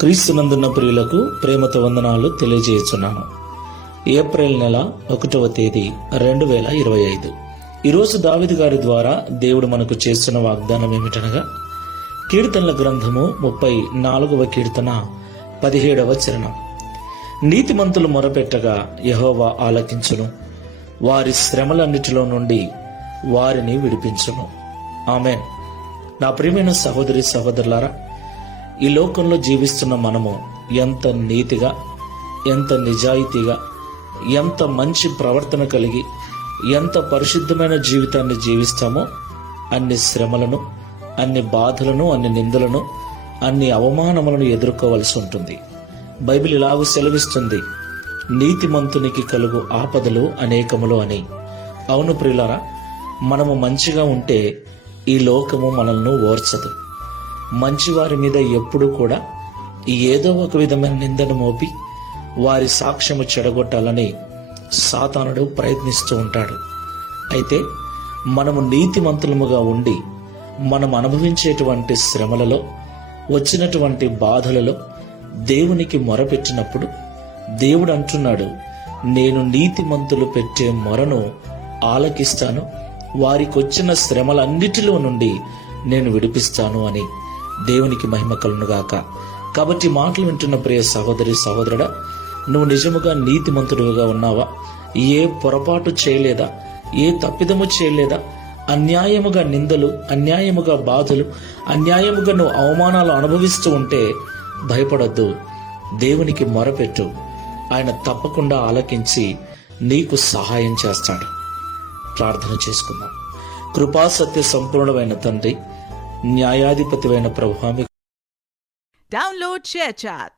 క్రీస్తునందున్న ప్రియులకు ప్రేమతో వందనాలు తెలియజేస్తున్నాను. ఏప్రిల్ నెల 1వ తేదీ 2025. ఈరోజు దావీదు గారి ద్వారా దేవుడు మనకు చేస్తున్న వాగ్దానం ఏమిటనగా, కీర్తనల గ్రంథము 34వ కీర్తన 17వ చరణం. నీతిమంతులు మొరపెట్టగా యెహోవా ఆలకించును, వారి శ్రమలన్నిటిలో నుండి వారిని విడిపించును. ఆమేన్. నా ప్రియమైన సహోదరి సహోదరులారా, ఈ లోకంలో జీవిస్తున్న మనము ఎంత నీతిగా, ఎంత నిజాయితీగా, ఎంత మంచి ప్రవర్తన కలిగి, ఎంత పరిశుద్ధమైన జీవితాన్ని జీవిస్తామో అన్ని శ్రమలను, అన్ని బాధలను, అన్ని నిందలను, అన్ని అవమానములను ఎదుర్కోవలసి ఉంటుంది. బైబిల్ ఇలాగూ సెలవిస్తుంది, నీతిమంతునికి కలుగు ఆపదలు అనేకములు అని. అవును ప్రియులారా, మనము మంచిగా ఉంటే ఈ లోకము మనల్ని ఓర్చదు. మంచివారి మీద ఎప్పుడు కూడా ఏదో ఒక విధమైన నిందను మోపి వారి సాక్ష్యము చెడగొట్టాలని సాతానుడు ప్రయత్నిస్తూ ఉంటాడు. అయితే మనము నీతిమంతులముగా ఉండి మనం అనుభవించేటువంటి శ్రమలలో, వచ్చినటువంటి బాధలలో దేవునికి మొరపెట్టినప్పుడు దేవుడు అంటున్నాడు, నేను నీతిమంతులు పెట్టే మొరను ఆలకిస్తాను, వారికి వచ్చిన శ్రమలన్నిటిలో నుండి నేను విడిపిస్తాను అని. దేవునికి మహిమ కలుగునుగాక. కాబట్టి మాటలు వింటున్న ప్రియ సహోదరి సహోదరుడా, నువ్వు నిజముగా నీతిమంతుడిగా ఉన్నావా? ఏ పొరపాటు చేయలేదా? ఏ తప్పిదము చేయలేదా? అన్యాయముగా నిందలు, అన్యాయముగా బాధలు, అన్యాయముగా నువ్వు అవమానాలు అనుభవిస్తూ ఉంటే భయపడొద్దు. దేవునికి మొరపెట్టు, ఆయన తప్పకుండా ఆలకించి నీకు సహాయం చేస్తాడు. ప్రార్థన చేసుకుందాం. కృపా సత్య సంపూర్ణమైన తండ్రి, న్యాయాధిపతివైన ప్రభువా, Download ShareChat.